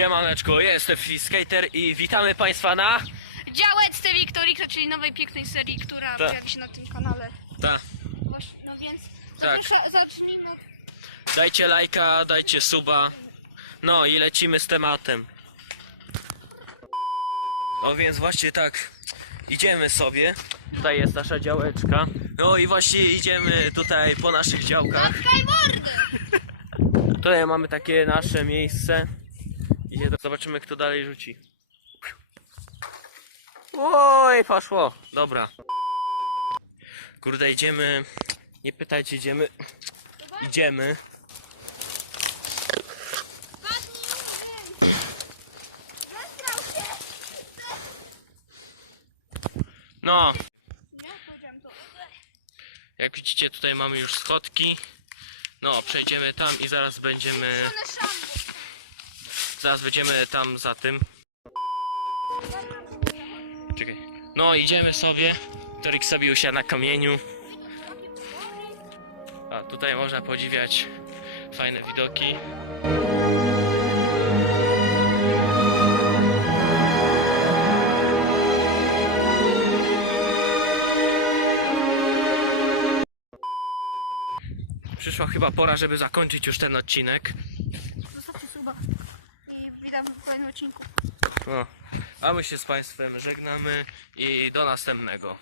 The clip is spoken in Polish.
Siemaneczko, jestem Skater i witamy Państwa na... Działeczce Wiktorika, czyli nowej pięknej serii, która Tak. pojawi się na tym kanale. Ta. Wasz- No więc Tak. zacznijmy. Dajcie lajka, dajcie suba. No i lecimy z tematem. No więc właśnie tak, idziemy sobie. Tutaj jest nasza działeczka. No i właśnie idziemy tutaj po naszych działkach. Tutaj mamy takie nasze miejsce. Idzie, zobaczymy kto dalej rzuci. Oj, poszło. Dobra. Kurde, idziemy. Nie pytajcie, idziemy. Idziemy. No, jak widzicie, tutaj mamy już schodki. No, przejdziemy tam i zaraz będziemy. Zaraz będziemy tam za tym. Czekaj. No, idziemy sobie. Torik sobie usiadł na kamieniu. A tutaj można podziwiać fajne widoki. Przyszła chyba pora, żeby zakończyć już ten odcinek. Witam w kolejnym odcinku. No, a my się z Państwem żegnamy i do następnego.